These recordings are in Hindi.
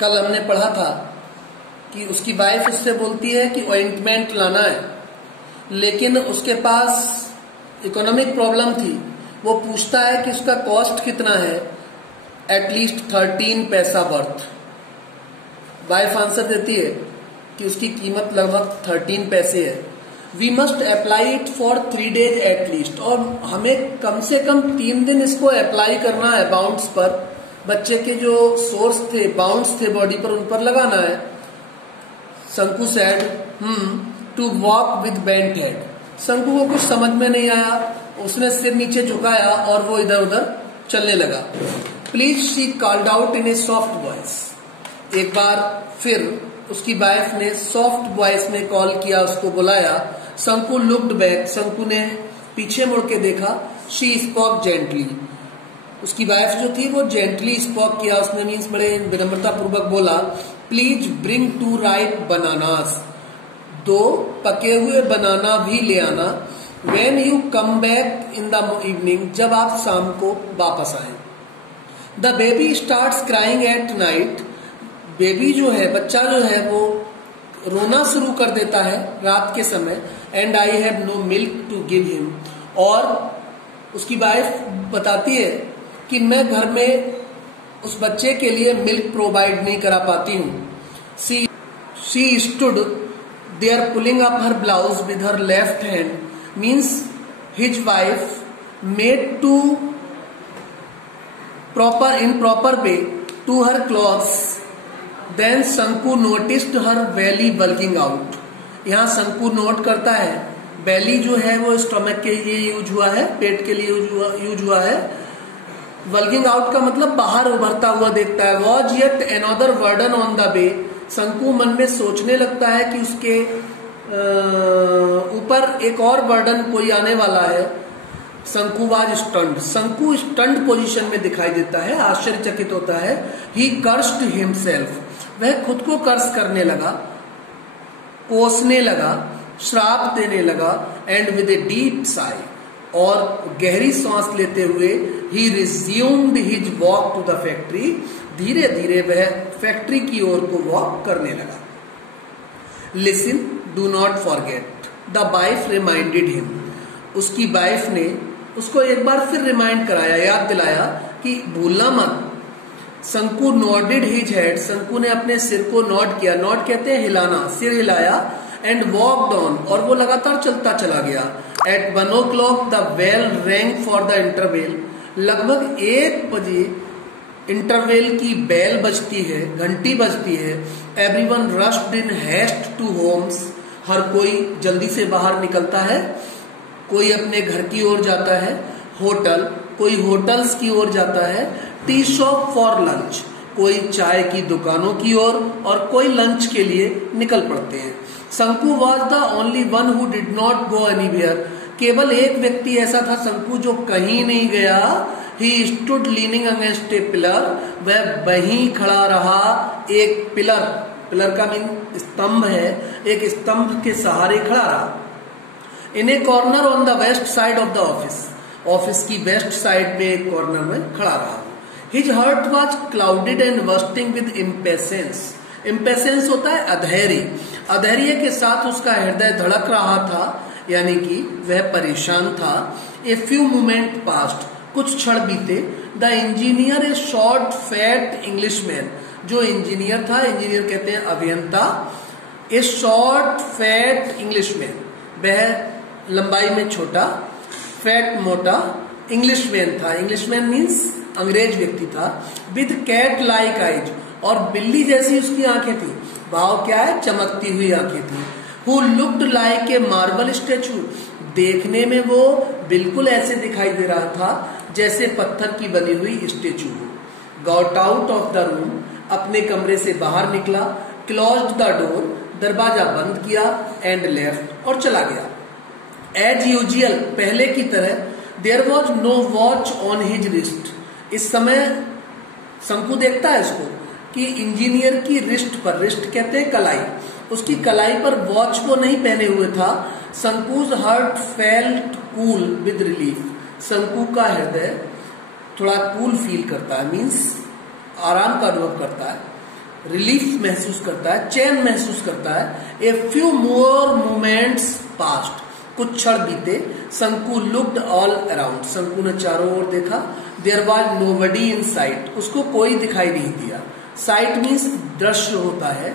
कल हमने पढ़ा था कि उसकी वाइफ उससे बोलती है कि ऑइंटमेंट लाना है, लेकिन उसके पास इकोनॉमिक प्रॉब्लम थी। वो पूछता है कि उसका कॉस्ट कितना है, एटलीस्ट 13 पैसा वर्थ। वाइफ आंसर देती है कि उसकी कीमत लगभग 13 पैसे है। We must apply it for 3 days at least, और हमें कम से कम 3 दिन इसको अप्लाई करना है बाउंड्स पर। बच्चे के जो सोर्स थे, बाउंड्स थे बॉडी पर, उन पर लगाना है। Shanku said to walk with bent head. Shanku को कुछ समझ में नहीं आया, उसने सिर नीचे झुकाया और वो इधर उधर चलने लगा। Please she called out in A soft voice. एक बार फिर उसकी वाइफ ने सॉफ्ट वॉइस में कॉल किया, उसको बुलाया। शंकु लुक्ड बैक, शंकु ने पीछे मुड़ के देखा। शी स्पोक जेंटली, उसकी वाइफ जो थी वो जेंटली स्पोक किया, उसने मीन्स बड़े विनम्रता पूर्वक बोला, प्लीज ब्रिंग 2 ripe बनानास, 2 पके हुए बनाना भी ले आना। When you come back in the evening, जब आप शाम को वापस आए। The baby starts crying at night, baby जो है, बच्चा जो है, वो रोना शुरू कर देता है रात के समय। And I have no milk to give him, और उसकी वाइफ बताती है कि मैं घर में उस बच्चे के लिए मिल्क प्रोवाइड नहीं करा पाती हूँ। She stood there pulling up her blouse with her left hand, means his wife made to proper way to her clothes. Then शंकु noticed her belly bulging out. यहाँ शंकु नोट करता है, बेली जो है वो स्टमक के लिए यूज हुआ है, पेट के लिए यूज हुआ है। वल्गिंग आउट का मतलब बाहर उभरता हुआ देखता है। Was yet another वर्डन on the way, शंकु मन में सोचने लगता है कि उसके ऊपर एक और बर्डन कोई आने वाला है। शंकु वाज स्टंड, शंकु स्टंड पोजीशन में दिखाई देता है, आश्चर्यचकित होता है। ही कर्स्ड हिमसेल्फ, वह खुद को कर्स करने लगा, कोसने लगा, श्राप देने लगा। And with a deep sigh, और गहरी सांस लेते हुए, he resumed his walk to the factory, धीरे धीरे वह फैक्ट्री की ओर को वॉक करने लगा। Listen, do not forget, the wife reminded him, उसकी वाइफ ने उसको एक बार फिर रिमाइंड कराया, याद दिलाया कि भूलना मत। शंकु नॉडेड हिज हेड, शंकु ने अपने सिर को नॉड किया, नॉड कहते हैं हिलाना, सिर हिलाया। एंड वॉकड ऑन, और वो लगातार चलता चला गया। At 1 o'clock the bell rang for the interval, लगभग 1 बजे इंटरवेल की बेल बजती है, घंटी बजती है। Everyone rushed in haste to homes, हर कोई जल्दी से बाहर निकलता है, कोई अपने घर की ओर जाता है। होटल, कोई होटल्स की ओर जाता है। टी शॉप फॉर लंच, कोई चाय की दुकानों की ओर, और कोई लंच के लिए निकल पड़ते हैं। शंकु was the only one who did not go anywhere, केवल एक व्यक्ति ऐसा था शंकु जो कहीं नहीं गया। He stood leaning against A pillar, वह वहीं खड़ा रहा एक पिलर, पिलर का मीन स्तंभ है, एक स्तंभ के सहारे खड़ा रहा। In a corner on the west side of the office, office की वेस्ट साइड में एक कॉर्नर में खड़ा रहा। His heart was clouded and bursting with impatience, impatience होता है अधैर्य, अधैर्य के साथ उसका हृदय धड़क रहा था, यानी कि वह परेशान था। ए फ्यू मोमेंट पास्ट, कुछ क्षण बीते। The engineer A short fat Englishman, जो इंजीनियर था, इंजीनियर कहते हैं अभियंता। ए शॉर्ट फैट इंग्लिशमैन, वह लंबाई में छोटा, फैट मोटा, इंग्लिशमैन था। इंग्लिशमैन मीन्स अंग्रेज व्यक्ति था। विद कैट लाइक आइज, और बिल्ली जैसी उसकी आंखें थी। भाव क्या है? चमकती हुई आंखें थी। Who looked like a marble statue, देखने में वो बिल्कुल ऐसे दिखाई दे रहा था जैसे पत्थर की बनी हुई स्टेचू हो। Got out of the room, अपने कमरे से बाहर निकला। क्लोज्ड द डोर, दरवाजा बंद किया। एंड लेफ्ट, और चला गया। एज यूजुअल, पहले की तरह। There was no watch on his wrist, इस समय शंकु देखता है इसको कि इंजीनियर की रिस्ट पर, रिस्ट कहते हैं कलाई, उसकी कलाई पर वॉच को नहीं पहने हुए था। Shanku's heart felt cool with relief, Shanku का हृदय थोड़ा कूल फील करता है, मीन्स आराम का अनुभव करता है। रिलीफ महसूस करता है, चैन महसूस करता है। A few more moments past, कुछ क्षण बीते। शंकु लुक्ड ऑल अराउंड, शंकु ने चारों ओर देखा। There was nobody in sight, उसको कोई दिखाई नहीं दिया। साइट मीन्स दृश्य होता है।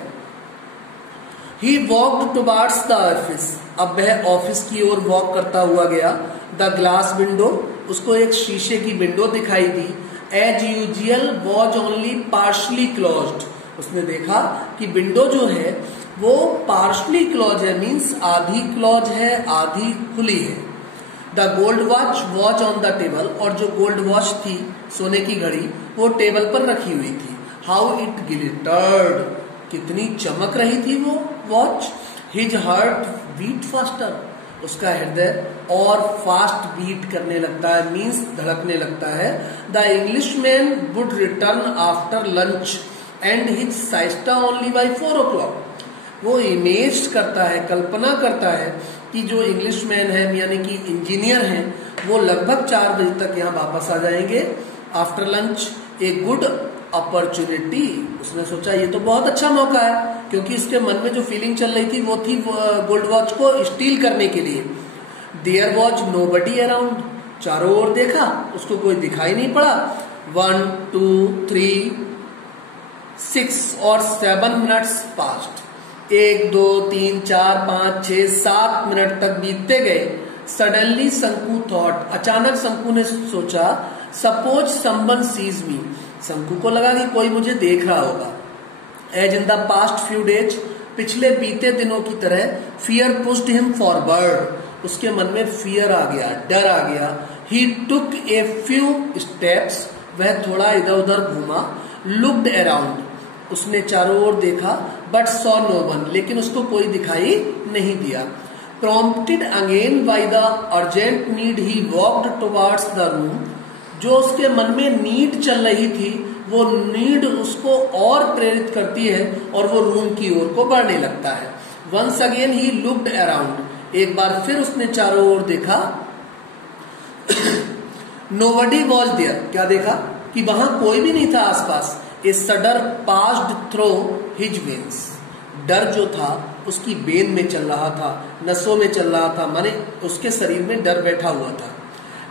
ही वॉक्ड टुवार्ड्स द ऑफिस, अब वह ऑफिस की ओर वॉक करता हुआ गया। द ग्लास विंडो, उसको एक शीशे की विंडो दिखाई दी। As usual was only partially closed, उसने देखा कि विंडो जो है वो पार्शली क्लोज है, मीन्स आधी क्लोज है आधी खुली है। The gold watch watch on the table, और जो गोल्ड वॉच थी सोने की घड़ी वो टेबल पर रखी हुई थी। हाउ इट ग्लिटर्ड, कितनी चमक रही थी वो watch. His heart beat faster, उसका हृदय और फास्ट बीट करने लगता है, मीन्स धड़कने लगता है। The Englishman would return after lunch and his siesta only by 4 o'clock। वो इमेज करता है, कल्पना करता है कि जो इंग्लिशमैन है यानी कि इंजीनियर हैं वो लगभग 4 बजे तक यहाँ वापस आ जाएंगे after lunch. A good opportunity, उसने सोचा ये तो बहुत अच्छा मौका है, क्योंकि इसके मन में जो फीलिंग चल रही थी वो थी गोल्ड वॉच को स्टील करने के लिए। देयर वॉज नोबडी अराउंड, चारों ओर देखा, उसको कोई दिखाई नहीं पड़ा। 1 2 3 6 और 7 मिनट्स पास्ट, 1 2 3 4 5 6 7 मिनट तक बीतते गए। सडनली शंकु थॉट, अचानक शंकु ने सोचा, सपोज समवन सीज मी, शंकु को लगा कि कोई मुझे देख रहा होगा। As in the past few days, पिछले बीते दिनों की तरह। फियर पुश्ड हिम फॉरवर्ड, उसके मन में फियर आ गया, डर आ गया। ही टुक ए फ्यू स्टेप्स, वह थोड़ा इधर उधर घूमा। लुक्ड अराउंड, उसने चारों ओर देखा। बट सॉ नो वन, लेकिन उसको कोई दिखाई नहीं दिया। Prompted again by the urgent need he walked towards the room, जो उसके मन में नीड चल रही थी वो नीड उसको और प्रेरित करती है और वो रूम की ओर को बढ़ने लगता है। Once again he looked around, एक बार फिर उसने चारों ओर देखा। नोबडी वॉज देयर, क्या देखा कि वहां कोई भी नहीं था आसपास। ए सडर पास्ड थ्रू हिज वेन्स, डर जो था उसकी वेन में चल रहा था, नसों में चल रहा था, माने उसके शरीर में डर बैठा हुआ था।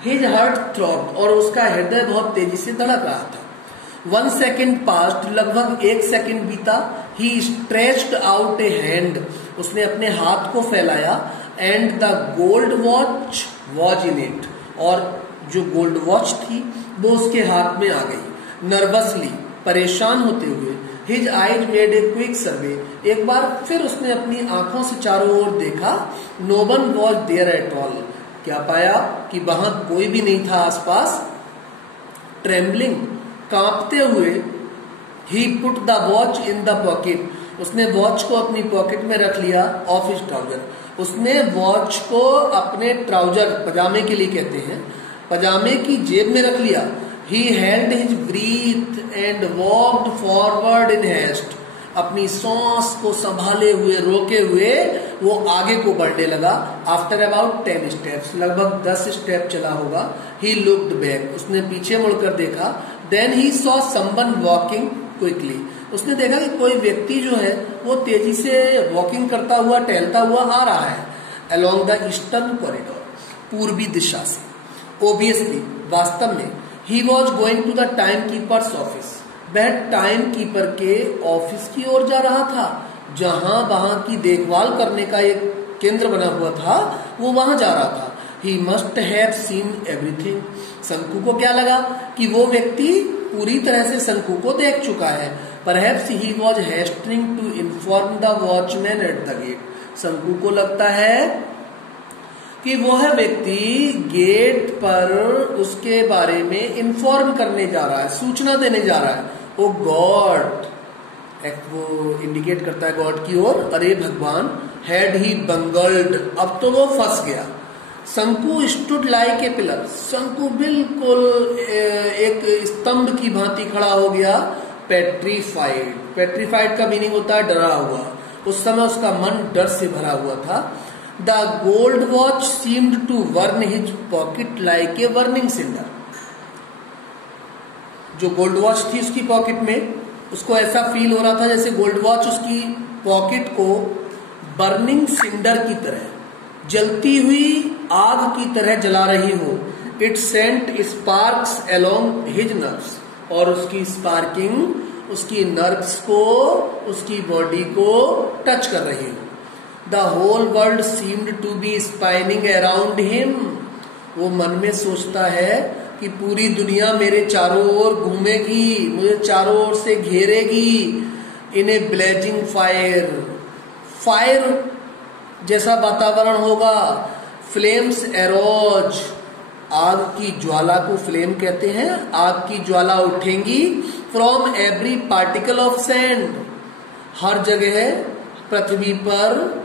हिज हार्ट थ्रॉब, और उसका हृदय बहुत तेजी से धड़क रहा था। 1 सेकेंड पास्ट, लगभग 1 सेकेंड बीता। ही स्ट्रेच्ड आउट ए हैंड, उसने अपने हाथ को फैलाया। And the gold watch was in it, और जो गोल्ड वॉच थी वो उसके हाथ में आ गई। नर्वसली, परेशान होते हुए। His eyes made a quick survey, एक बार फिर उसने अपनी आंखों से चारों ओर देखा। No one was there at all, क्या पाया कि वहां कोई भी नहीं था आसपास। ट्रेम्बलिंग, कांपते हुए। He put the watch in the pocket, उसने वॉच को अपनी पॉकेट में रख लिया। ऑफ हिज ट्राउजर, उसने वॉच को अपने ट्राउजर, पजामे के लिए कहते हैं, पजामे की जेब में रख लिया। He held his breath and walked forward in haste, अपनी सांस को संभाले हुए, रोके हुए वो आगे को बढ़ने लगा। आफ्टर अबाउट 10 स्टेप्स, लगभग 10 स्टेप चला होगा। ही लुक्ड बैक, उसने पीछे मुड़कर देखा। Then he saw someone walking quickly, उसने देखा कि कोई व्यक्ति जो है वो तेजी से वॉकिंग करता हुआ, टहलता हुआ आ रहा है अलोंग द ईस्टर्न कॉरिडोर, पूर्वी दिशा से। ओबियसली, वास्तव में, he was going to the time keeper's office, वह टाइम कीपर के ऑफिस की ओर जा रहा था, जहां वहां की देखभाल करने का एक केंद्र बना हुआ था, वो वहां जा रहा था। He must have seen everything, शंकु को क्या लगा कि वो व्यक्ति पूरी तरह से शंकु को देख चुका है। Perhaps he was hasting to inform the watchman at the gate, Shanku को लगता है कि वह व्यक्ति गेट पर उसके बारे में इन्फॉर्म करने जा रहा है, सूचना देने जा रहा है। ओ गॉड, वो इंडिकेट करता है गॉड की ओर। अरे भगवान, हैड ही बंगल्ड, अब तो वो फंस गया। शंकु स्टूड लाइक ए पिलर, शंकु बिल्कुल एक स्तंभ की भांति खड़ा हो गया। पेट्रीफाइड, पेट्रीफाइड का मीनिंग होता है डरा हुआ। उस समय उसका मन डर से भरा हुआ था। The gold watch seemed to burn his pocket like a burning cinder, जो गोल्ड वॉच थी उसकी पॉकेट में उसको ऐसा फील हो रहा था जैसे गोल्ड वॉच उसकी पॉकेट को बर्निंग सिंडर की तरह, जलती हुई आग की तरह जला रही हो। It sent sparks along his nerves, और उसकी स्पार्किंग उसकी नर्व्स को, उसकी बॉडी को टच कर रही हो। The whole world seemed to be spinning around him. वो मन में सोचता है कि पूरी दुनिया मेरे चारों ओर घूमेगी, मुझे चारों ओर से घेरेगी। इन ए ब्लेजिंग फायर, फायर जैसा वातावरण होगा। फ्लेम्स एरोज, आग की ज्वाला को फ्लेम कहते हैं। आग की ज्वाला उठेंगी from every particle of sand, हर जगह पृथ्वी पर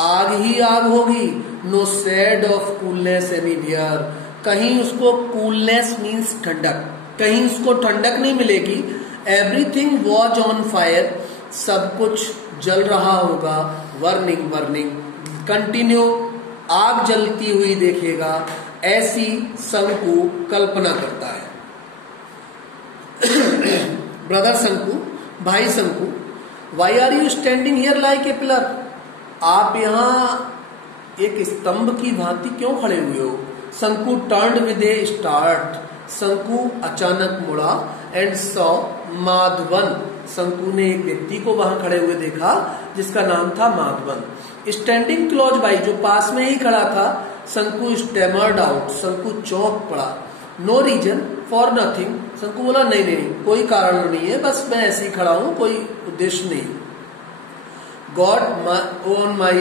आग ही आग होगी। No shade of coolness anywhere, कहीं उसको कूलनेस मीन्स ठंडक, कहीं उसको ठंडक नहीं मिलेगी। एवरीथिंग वॉज ऑन फायर, सब कुछ जल रहा होगा। वर्निंग वर्निंग कंटिन्यू, आग जलती हुई देखेगा, ऐसी शंकु कल्पना करता है। ब्रदर शंकु, भाई Shanku, why are you standing here like a pillar? आप यहाँ एक स्तंभ की भांति क्यों खड़े हुए हो? शंकु टर्न्ड विद ए स्टार्ट, शंकु अचानक मुड़ा। एंड सॉ माधवन, शंकु ने एक व्यक्ति को वहां खड़े हुए देखा जिसका नाम था माधवन। स्टैंडिंग क्लोज बाई, जो पास में ही खड़ा था। शंकु स्टेमर्ड आउट, शंकु चौंक पड़ा। नो रीजन फॉर नथिंग, शंकु बोला नहीं नहीं कोई कारण नहीं है, बस मैं ऐसे ही खड़ा हूं, कोई उद्देश्य नहीं। God on my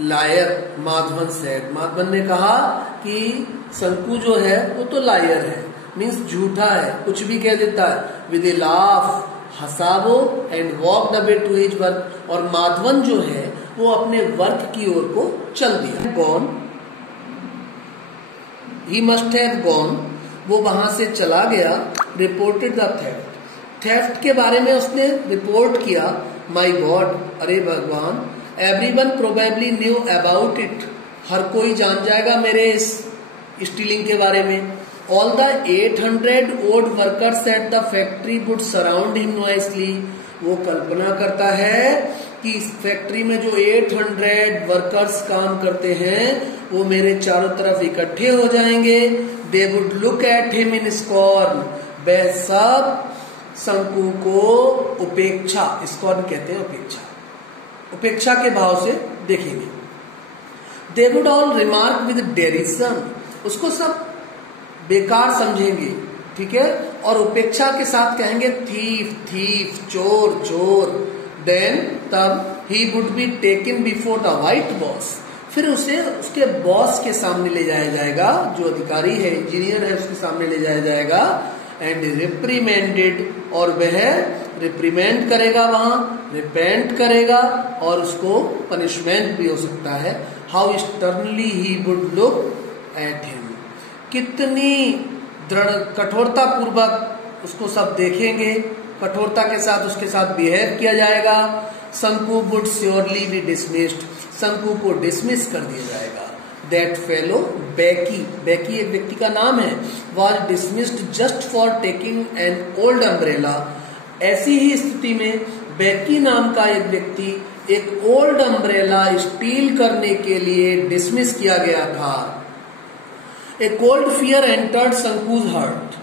liar, Madhavan said, Madhavan ने कहा कि शंकु जो है वो तो लायर है, मीन्स झूठा है, कुछ भी कह देता है। विद ए लाफ, हंसा वो, and walk the way to his work, और माधवन जो है वो अपने वर्क की ओर को चल दिया। Gone, he must have gone, वो वहां से चला गया। रिपोर्टेड द थेफ्ट, थेफ्ट के बारे में उसने रिपोर्ट किया। माई गॉड, अरे भगवान, everyone probably knew about it, हर कोई जान जाएगा मेरे इस स्टीलिंग के बारे में। All the 800 old workers at the factory would surround him noisily, वो कल्पना करता है कि इस फैक्ट्री में जो 800 वर्कर्स काम करते हैं वो मेरे चारों तरफ इकट्ठे हो जाएंगे। They would look at him in scorn, वह सब शंकु को उपेक्षा, स्कॉर्न कहते हैं उपेक्षा, उपेक्षा के भाव से देखेंगे। They would all remark with derision, उसको सब बेकार समझेंगे, ठीक है, और उपेक्षा के साथ कहेंगे थीफ थीफ, चोर चोर। देन तब he would be taken before the white boss, फिर उसे उसके बॉस के सामने ले जाया जाएगा, जो अधिकारी है, इंजीनियर है, उसके सामने ले जाया जाएगा। एंड रिप्रीमेंडेड, और वह रिप्रीमेंड करेगा, वहां रिपेंट करेगा, और उसको पनिशमेंट भी हो सकता है। How sternly he would look at him, कितनी दृढ़ कठोरता पूर्वक उसको सब देखेंगे, कठोरता के साथ उसके साथ बिहेव किया जाएगा। शंकु वुड श्योरली बी डिसमिस्ड, शंकु को डिसमिस कर दिया जाएगा। दैट फेलो बैकी, बैकी एक व्यक्ति का नाम है, was dismissed just for taking an old umbrella, ऐसी ही स्थिति में बैकी नाम का एक व्यक्ति एक ओल्ड अम्ब्रेला स्टील करने के लिए डिसमिस किया गया था। A cold fear entered Shanku's heart,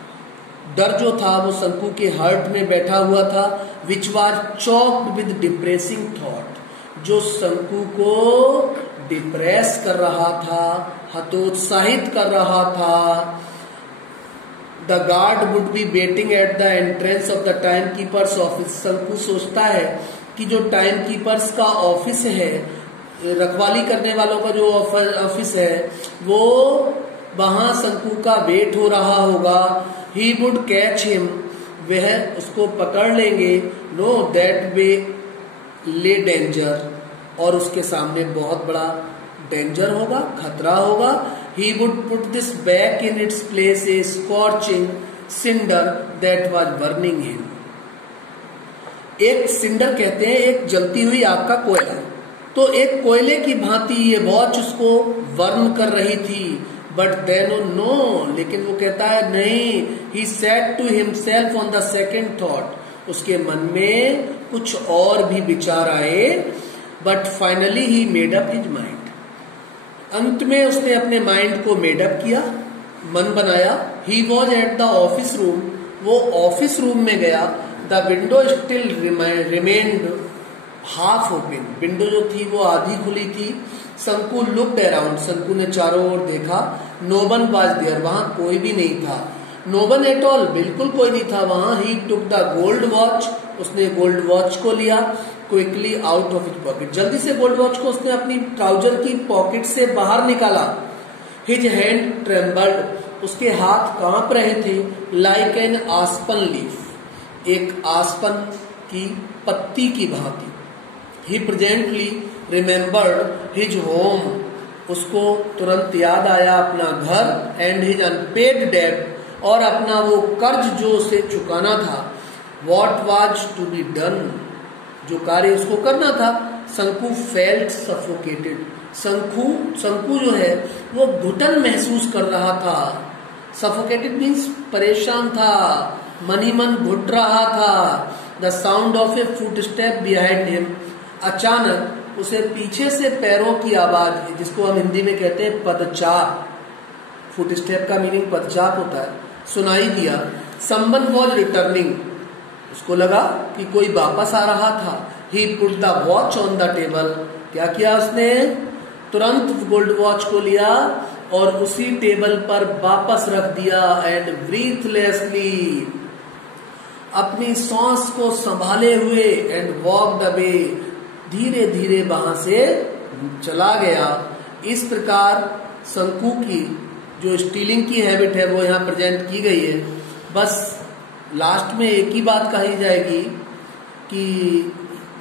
डर जो था वो शंकु के हार्ट में बैठा हुआ था। Which was choked with depressing thought, जो शंकु को डिप्रेस कर रहा था, हतोत्साहित कर रहा था। The guard would be waiting at the entrance of the time keeper's office, शंकु सोचता है कि जो टाइम कीपर्स का ऑफिस है, रखवाली करने वालों का जो ऑफिस है, वो वहां शंकु का वेट हो रहा होगा। ही वुड कैच हिम, वह उसको पकड़ लेंगे। नो दैट वे ले डेंजर, और उसके सामने बहुत बड़ा डेंजर होगा, खतरा होगा। He would put this back in its place a scorching cinder that was burning him, एक सिंडर कहते हैं एक जलती हुई आग का कोयला, तो एक कोयले की भांति ये वॉच उसको वर्न कर रही थी। बट देन नो, लेकिन वो कहता है नहीं। He said to himself on the second thought, उसके मन में कुछ और भी विचार आए, but finally he made up his mind. अंत में उसने अपने माइंड को मेड अप किया, मन बनाया। He was at the office room, वो ऑफिस रूम में गया। The window still remained half open, window जो थी वो आधी खुली थी। शंकु लुक्ड अराउंड, शंकु ने चारों ओर देखा। नो वन वाज देयर, वहां कोई भी नहीं था। नो वन एट ऑल, बिल्कुल कोई नहीं था वहां। ही टुक द गोल्ड वॉच, उसने गोल्ड वॉच को लिया। Quickly out of his pocket, जल्दी से गोल्ड वॉच को उसने अपनी ट्राउजर की पॉकेट से बाहर निकाला। हिज हैंड ट्रेम्बल्ड, उसके हाथ कांप रहे थे। लाइक एन आस्पन लीफ, एक आस्पन की पत्ती की भांति। ही प्रेजेंटली रिमेम्बर्ड हिज होम, उसको तुरंत याद आया अपना घर। एंड हिज अनपेड डेट, और अपना वो कर्ज जो उसे चुकाना था। What was to be done, जो कार्य उसको करना था। शंकु फेल्ट सफोकेटेड, शंकु जो है वो घुटन महसूस कर रहा था। सफोकेटेड मीन्स परेशान था, मन ही मन घुट रहा था। The sound of A foot step behind him, अचानक उसे पीछे से पैरों की आवाज, जिसको हम हिंदी में कहते हैं पदचाप, फुट स्टेप का मीनिंग पदचाप होता है, सुनाई दिया। समवन वॉज रिटर्निंग, उसको लगा कि कोई वापस आ रहा था। He put the watch on the table, क्या किया उसने, तुरंत गोल्ड वॉच को लिया और उसी टेबल पर वापस रख दिया। एंड ब्रीथलेसली, अपनी सांस को संभाले हुए, एंड वॉक्ड अवे, धीरे धीरे वहां से चला गया। इस प्रकार शंकु की जो स्टीलिंग की हैबिट है वो यहाँ प्रेजेंट की गई है। बस लास्ट में एक ही बात कही जाएगी कि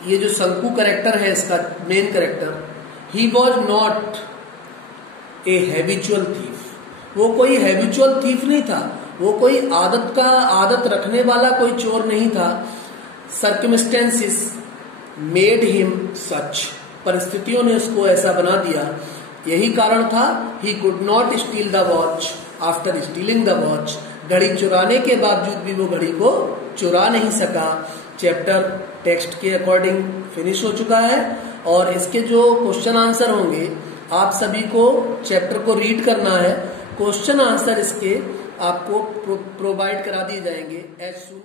ये जो शंकु कैरेक्टर है, इसका main character, he was not a habitual thief, वो कोई हैबिचुअल थीफ नहीं था, वो कोई आदत रखने वाला कोई चोर नहीं था। सर्कमस्टेंसेस मेड हिम सच, परिस्थितियों ने उसको ऐसा बना दिया, यही कारण था। He could not steel the watch after stealing the watch, घड़ी चुराने के बावजूद भी वो घड़ी को चुरा नहीं सका। चैप्टर टेक्स्ट के अकॉर्डिंग फिनिश हो चुका है और इसके जो क्वेश्चन आंसर होंगे आप सभी को चैप्टर को रीड करना है। क्वेश्चन आंसर इसके आपको प्रोवाइड करा दिए जाएंगे एज सून